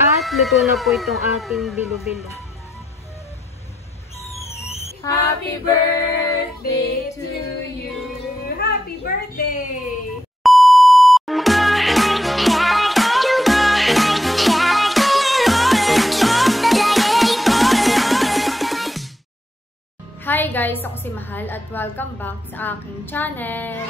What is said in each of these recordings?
At luto na po itong ating bilo-bilo. Happy birthday to you! Happy birthday! Hi guys! Ako si Mahal at welcome back sa aking channel.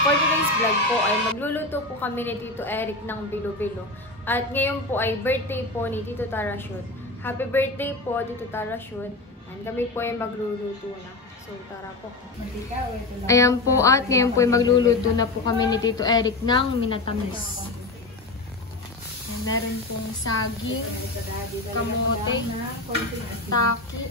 For today's vlog po ay magluluto po kami ni Tito Eric ng bilo-bilo. At ngayon po ay birthday po ni Tito Tarashoot. Happy birthday po Tito Tarashoot. And kami po ay magluluto na. So tara po. Ayan po at ngayon po ay magluluto na po kami ni Tito Eric ng minatamis. Meron pong saging, kamote, taki,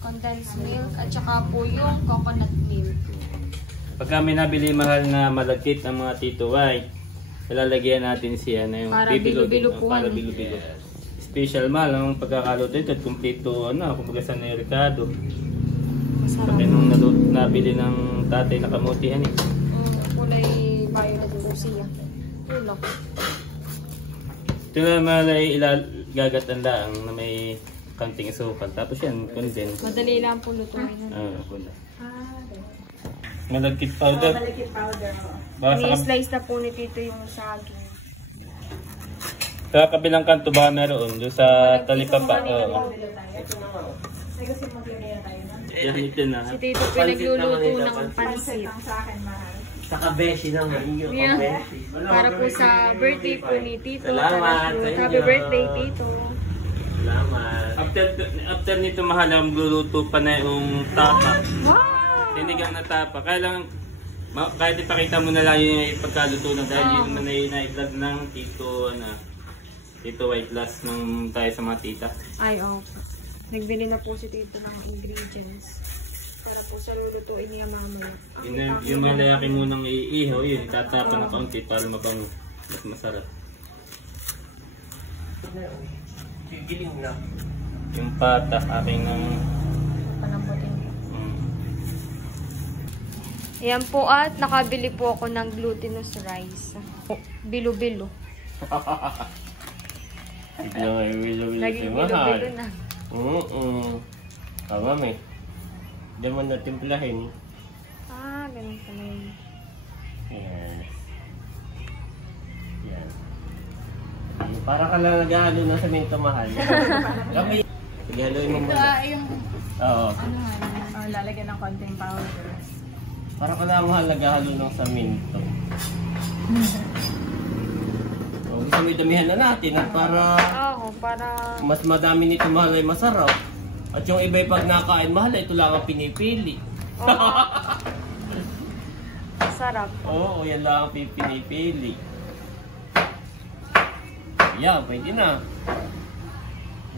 condensed milk, at saka po yung coconut milk. Pag kami nabili mahal na malagkit ng mga Tito Y, ilalagyan natin siya na yung para bilo-bilo po. Para bilo-bilo. Special mahal ang pagkakaluto ito at kumpleto kumbaga sa Ricardo. Masarap. Pag nung nabili ng tatay na kamutihan eh. Kulay violet po siya. Ulo. Ito na malay gagatan lang na may kanting asukal. Tapos yan, condense. Madali lang po lutuin. Malagkit powder. Malagkit powder. Ni-slice na po ni Tito yung saging. Sa kabilang kanto ba meron? Doon sa talipapa. Yan ito na. Si Tito po nagluluto ng pansit. Sa kabeshi naman. Yeah. Para po sa birthday po ni Tito. Salamat. Happy birthday, Tito. Salamat. After nito mahal ang gluluto pa na yung tapa. Wow! Sinigang na tapa. Kaya lang, kahit ipakita mo na lang yung pagkaluto na dahil yun naman ay na-vlog ng Tito White Last nung tayo sa mga tita. Ay, okay. Nagbili na po si Tito ng ingredients para po sa lulutuin niya mamaya. Yung malalaki munang iihaw, yun, itatapa na kaunti para mabango. Mas masarap. Giling na. Yung pata, aking ng... Panamputin ko. Ayan po at nakabili po ako ng glutinous rice. Bilo-bilo. Lagi bilo-bilo na. Tama may. Hindi mo natimplahin. Ganun pala yun. Yan. Yan. Para ka lang naghahalo ng semento mahal. Kami. Haluin mo muna. Oo. Lalagyan ng konting powder. Para ka lang mahal naghahalo ng semento. Gusto mo damihan na natin at para mas madami nito mahal ay masarap. At yung iba'y pag nakain mahal, ito lang ang pinipili. Sarap. Oo, yan lang ang pinipili. Yan, pwede na.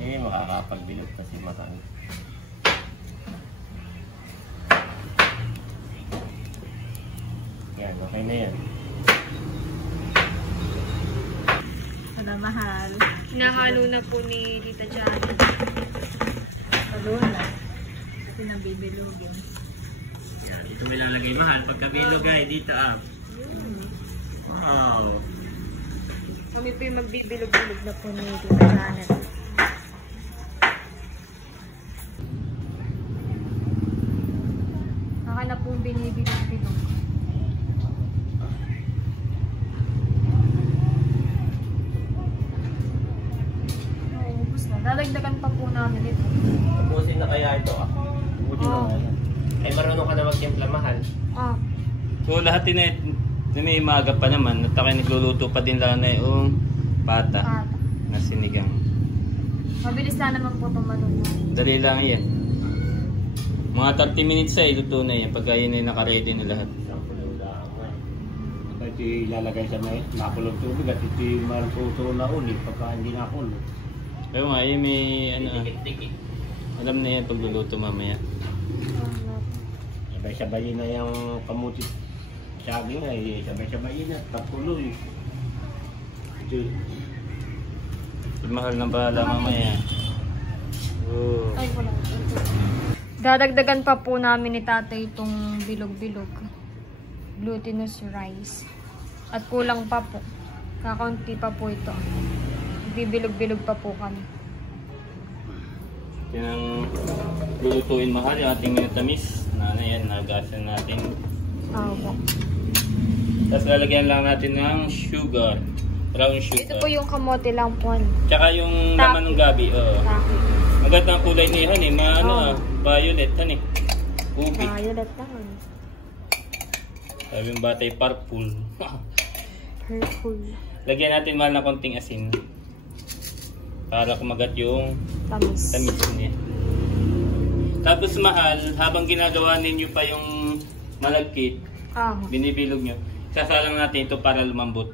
Makakapagbilot kasi matang. Yan, okay na yan. Ano mahal? Hinahalo na po ni Tita Janet. Halo na. Kasi nabibilogin. Yan, ito may lalagay mahal. Pagkabilog ay dito Wow. Kami po yung magbibilog-bilog na po ni Tita Janet. Naka na po binibilog-bilog. Dadagdagan pa po namin ito. Tapusin na kaya ito Ay marunong ka na magtimpla mahal. So lahat na may maaga pa naman at ako nagluluto pa din lang na yung pata na sinigang. Mabilis na naman po itong maluto. Dali lang yan. Mga 30 minutes ay luto na yan pagka yun ay naka-ready na lahat. Ito ilalagay sa makulog tubig at ito maluto na ulit pagka hindi nakulog. Pero nga, may alam na yan pagluluto mamaya. Sabay-sabay na yung kamuti. Sabi nga, sabay-sabay na. Tapuloy. Mahal ng bahala mamaya. Dadagdagan pa po namin ni tatay itong bilog-bilog. Glutinous rice. At kulang pa po. Kakaunti pa po ito. Bibilog-bilog pa po kami. Yan ang lulutuin mahal yung ating tamis. Yan, nagasan natin. Opo. Tapos lalagyan lang natin ng sugar. Brown sugar. Ito po yung kamote lang po. Tsaka yung laman ng gabi. Maganda ang kulay niya eh. Violet han eh. Ubi. Violet lang. Sabi yung batay purple. Purple. Lagyan natin mahal na konting asin. Para kumagat yung tamis niya. Tapos mahal, habang ginagawa ninyo pa yung malagkit, binibilog nyo. Sasalang natin ito para lumambot.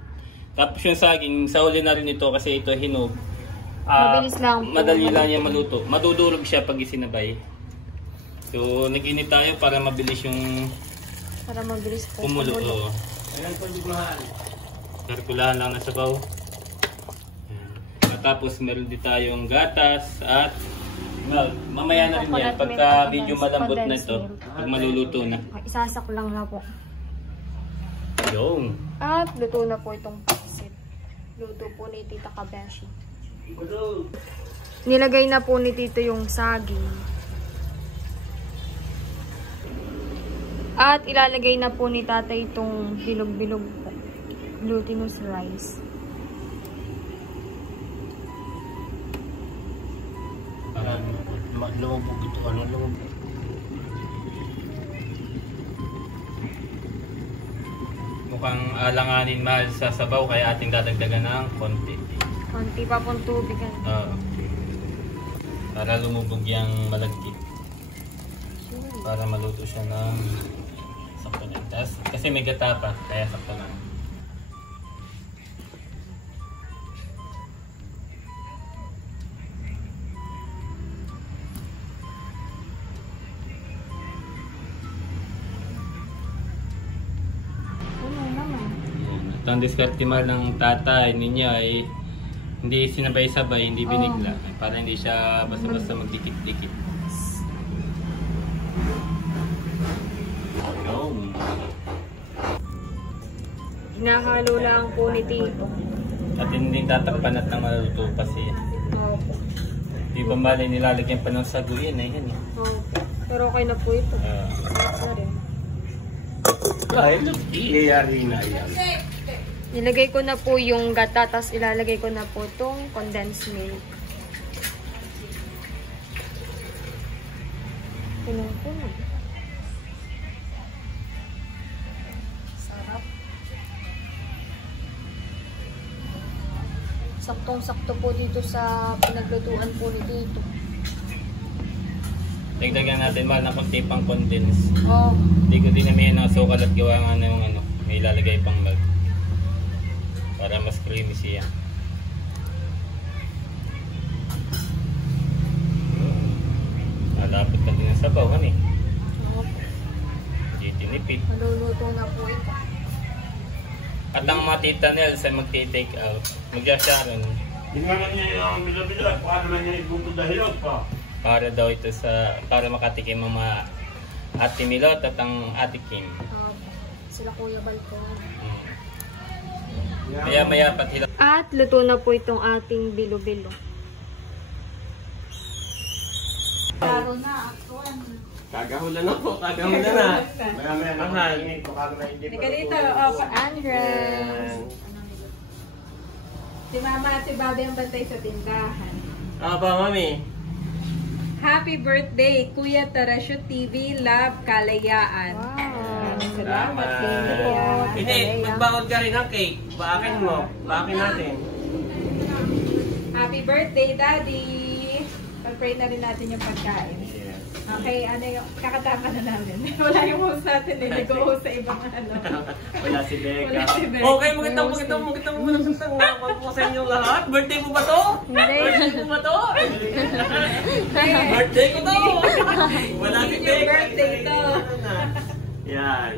Tapos yung saging, sa huli na rin ito kasi ito hinog. Mabilis lang po. Madali lang yan maluto. Madudurog siya pag isinabay. So, nag-init tayo para mabilis yung kumulo. Ayan po yung mahal. Karkulahan lang na sabaw. Tapos meron din tayong gatas at milk. Mamaya na rin yan. Pagka medyo malambot na ito, pag maluluto na. Isasak lang na po. Yung. At luto na po itong pancit. Luto po ni Tita Kabeshi. Nilagay na po ni Tito yung saging. At ilalagay na po ni Tatay itong bilog-bilog po. Glutinous rice. Lumabog ito. Lumabog? Mukhang alanganin mahal sa sabaw kaya ating dadagdagan ng konti. Konti pa pong tubig. Para lumubog yung malagkit. Para maluto siya ng sakto na. Kasi may gata pa, kaya sakto na. Ito ang diskarte mahal ng tatay ninyo ay hindi sinabay-sabay, hindi binigla. Para hindi siya basta-basta magdikit-dikit. Hinahalo lang po ni Tito. At hindi tatakpan at nang maluto kasi. Di ba mali nilalagyan pa ng saguin eh. Yan eh. Pero okay na po ito. Iyayari na yan. Nilagay ko na po yung gata, tapos ilalagay ko na po itong condensed milk. Punong-puno. Sarap. Saktong-sakto po dito sa pinaglutuan po ni Tito. Dagdagan natin mahal na konti pang condense. Oh. Hindi ko din namin ng sukal at gawa nga ng may ilalagay pang milk. Para mas creamy siya. Malapit ka din ang sabaw, han eh. Hindi tinipid. Maluluto na po ito. At ang mga tita Nels ay magti-take out. Mag-sharon. Hindi naman niya yung bila-bila. Paano na niya ibubudahilog pa? Para daw ito para makatikim ang mga Ate Milot at ang Ate Kim. Sila Kuya Balcon. Maya pathilap. At luto na po itong ating bilo-bilo. Laro na ako. Kagahula na po, kagahula na. Maya-maya na mahal. Ika dito, Andres. Si Mama at si Bobby ang bantay sa tindahan. Mami. Happy birthday, Kuya Tarasyo TV, Love Kalayaan. Wow. Salamat. Hindi, magbaon ka rin ng cake. Baakin mo. Baakin natin. Happy birthday, Daddy. Pag-pray na rin natin yung pagkain. Okay, ano yung kakatama na namin. Wala yung host natin eh. Nag-host sa ibang ano. Wala si Becca. Okay, magandang magandang po sa inyong lahat. Birthday mo ba to? Hindi. Birthday mo ba to? Birthday ko to! Wala si Becca. Birthday to. Yan.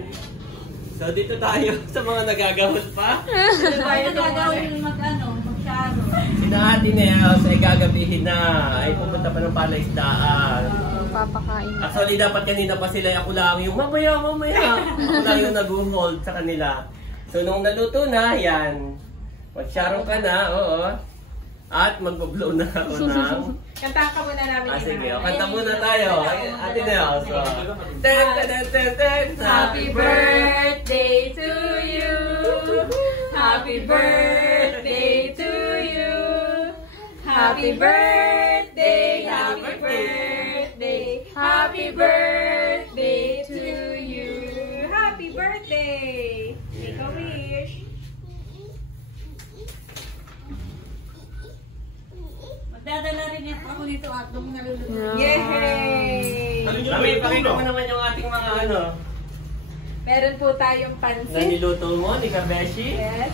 So dito tayo sa mga nagagawin pa. Ano gagawin mag-sharo? Sinahati na yan sa gagabihin na ay pupunta pa ng palaisdaan. Papakain. Actually, dapat kanina pa sila. Ako lang yung mamaya. Ako lang yung nag-hold sa kanila. So, nung naluto na, yan. Magsarong ka na, oo. At magbo-blow na ako ng... Kantahan ka muna namin. Sige, kanta muna tayo. Ate na ako. So, Happy birthday to you. Happy birthday to you. Happy birthday, happy birthday, happy birthday to you. Happy birthday. Make a wish. Magdadala rin ako dito at nung naluluto. Yay! Mami, pakita mo naman yung ating mga ano. Meron po tayong pansit. Na niluto mo ni Kabeshi. Yes.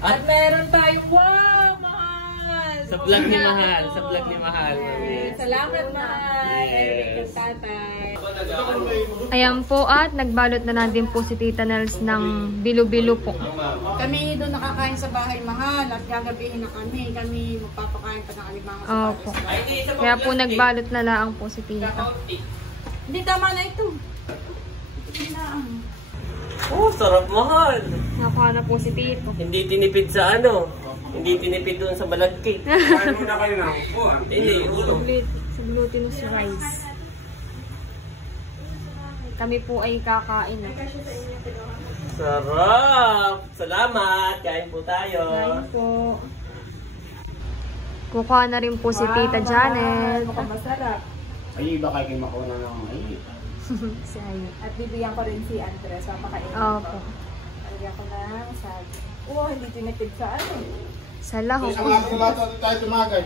At meron tayong, wow, mahal! Sa vlog ni Mahal. Sa vlog ni Mahal. Yes. Salamat, mahal. Yes. Tatay. Ayan po at nagbalot na natin po si Tita Nels ng bilo-bilo po. Kami doon nakakain sa bahay mahal at gagabihin na kami. Kami magpapakain pa ng alimango sa bahay. Opo. Kaya po nagbalot na lang po si Tita. Hindi, tama na ito. Oh, sarap Mahal. Nakuha na po si Tito. Hindi tinipid sa ano. Hindi tinipid doon sa balagkit. Kain muna kayo na upo. Hindi, ulo. Sa glutinous rice. Kami po ay kakain. Sarap! Salamat! Kain po tayo. Kain po. Kukuha na rin po si Tita Janet. Mukhang masarap. Ay, iba kayo makuha na ng ay. Si Ayo. At bibigyan ko rin si Andres. Papakainin Opo. ko. Bibigyan ko ng saging. Oh, hindi tinipid sa ano. Sa lahok. Isang araw na lahat tayo tumagay.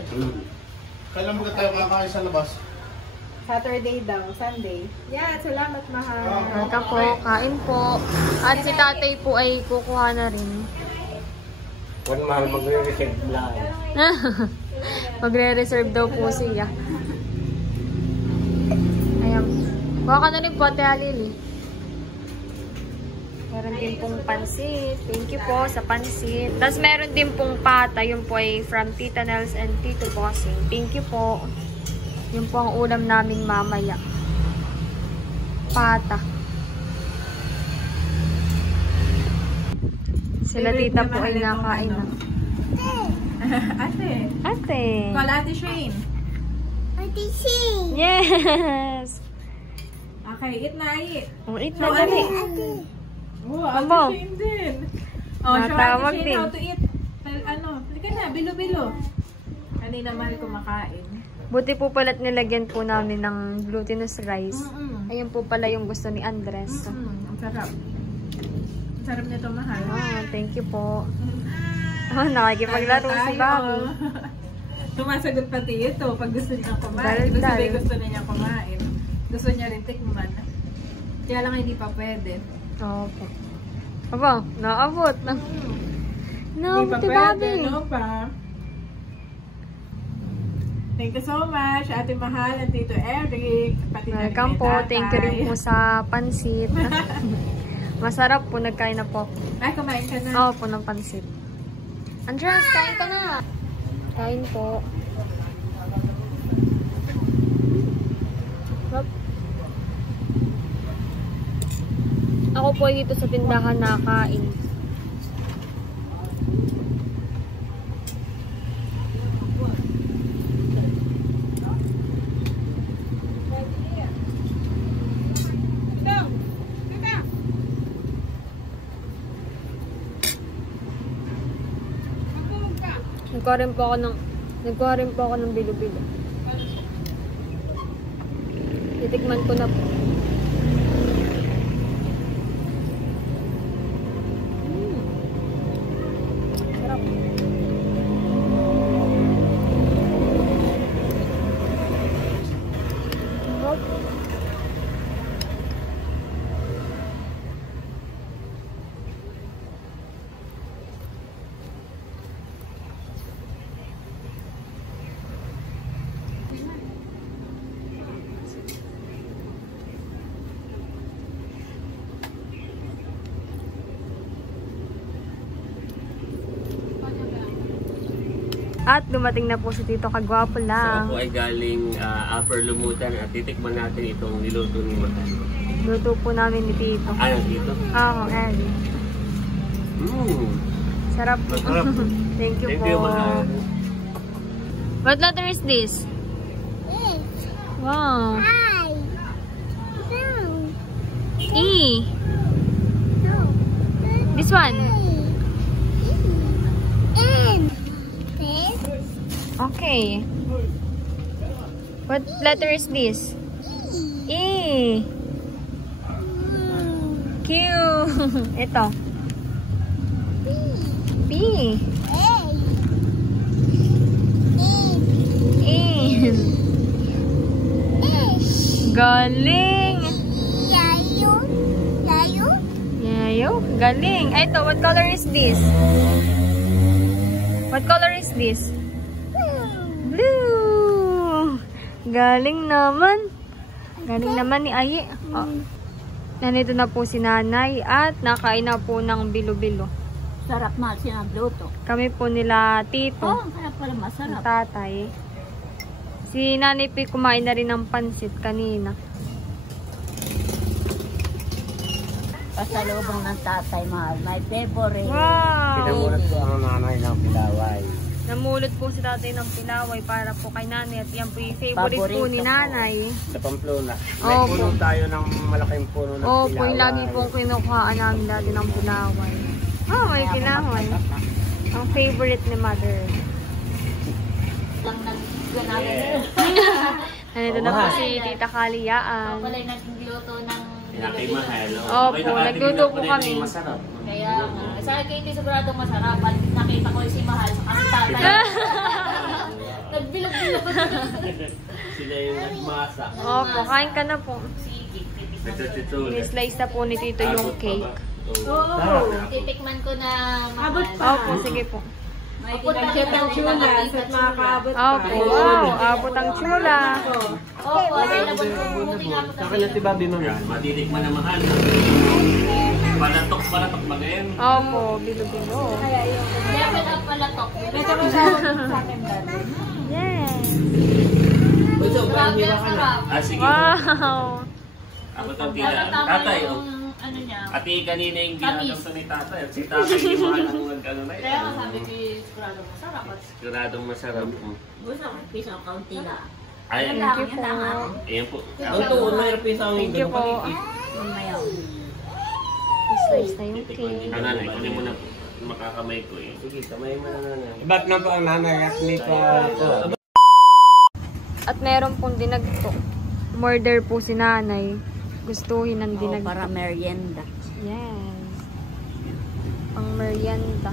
Kailan mo tayo makakain sa labas? Saturday daw, Sunday. Yeah, salamat mahal. Welcome po. Kain po. At si tatay po ay kukuha na rin. Huwag Mahal magre-reserve lang. Magre-reserve daw po siya. Ayan. Kuha ka na rin po, Ate Halili. Meron din pong pansit. Thank you po sa pansit. Tapos meron din pong pata. Yun po ay from Tita Nels and Tito Bossing. Thank you po. Yun po ang ulam naming mamaya. Pata. Sila tita po ay nakain na. Ate. Ate. Call Ate Shane. Yes! Okay, eat na, eat. Oh, eat na dali. Oh, Amo. Ate Shane din. Oh, show Natawag Ate Shane din. how to eat. Ano, halika na, bilo-bilo. Kanina mahal kumakain. Buti po pala't nilagyan po namin ng glutinous rice. Ayun po pala yung gusto ni Andres. Ang sarap. Ang sarap nito mahal. Ah, thank you po. Oh, nakikipaglaro si Bobby. Sumasagot pati ito pag gusto niya kumain. Dahil- Gusto dahil. gusto niya kumain. Gusto niya rin tikman. Kaya lang hindi pa pwede. Opo. Aba, naabot. Hindi Naabot pa si pwede, Bobby. no pa? Thank you so much, Ate Mahal at Tito Eric. Pati na rin Welcome kay po. Tatay. Thank you rin po sa pansit. Masarap po. Nagkain na po. Ay, kumain ka na. Oo po ng pansit. Andres, kain ka na. Kain po. Hop. Ako po ay dito sa tindahan nakain. Nagkuha rin po ako ng bilo-bilo. Titikman ko na po. Sarap. Hop. At dumating na po si Tito Kagwapo So lang. ako ay galing Upper Lumutan at titikman natin itong niluto ni Mahal. Luto po namin ni Tito. Ano dito? Oo, Ellie. Sarap po. Masarap. Thank you Thank po. you, Mahal. What letter is this? Wow. E. This one. Okay. What letter is this? E. Q. Ito. P. E. Galing. Yayo. Galing. Ito, what color is this? What color is this? Blue. Galing naman. Galing naman ni Ayi. Oh. Nandito na po si nanay at nakain na po ng bilo-bilo. Sarap na siya ng luto. Kami po nila tito. Oh, sarap pala, masarap. Tatay. Si nanay po kumain na rin ng pansit kanina. Pasalubong ng tatay, mahal. My favorite. Wow! Pinamulot ko ang nanay ng pilaway. Namulot po si tatay ng pilaway para po kay nanay at yan po yung favorite po ni nanay. Sa Pamplona. May Opo. puno tayo ng malaking puno ng pilaway. Opo, yung lagi pong kinukuhaan namin dati ng pilaway. Oh, may pilaway. Ang favorite ni mother. Lang nag-ganapin. Nandito na po si Tita Kaliyaan. Ako pala yung nagluto ng Pinakay mahal. Opo, nagluto po kami. Masarap. kaya sa akin hindi siguradong masarap. At nakita ko si Mahal sa kasi tatay. Nagbilog-bilog ko Sila yung nagmasa. Opo, kain ka na po. Sige, Ni-slice na po ni Tito yung cake. titikman ko na Mahal. Opo, sige po. May pinagkita ng chulas at makakaabot Opo, wow, abot ang chula. Opo, available po. Buti nga po Kaya si Bobby Mami. Matitikman na mahal. Palatok ba ngayon? Opo, bilo-bilo. level up pala to. Ito mo sa akin dati. Yes. Grabe ang sarap. Sige po. Wow. Ako itong tila. Tama Tatay, yung ano niya. Ati kanina yung ginagawa ni tatay. At si tatay yung mahal ang ano na Kaya nga yan. sabi ko siguradong masarap. At Siguradong masarap. gusto ko piso kaunti na. Ay, Thank you po. ayan po. Totoo, mayroon pisang Thank you po. Mamaya. Slice na yung cake. Ang nanay, kunin mo na po. Makakamay ko eh. Sige, kamay mo na nanay. Ba't na pa ang nanay at hindi pa ito? At meron pong dinagto. Murder po si nanay. Gustuhin ng dinagto. Para merienda. Yes. Pang merienda.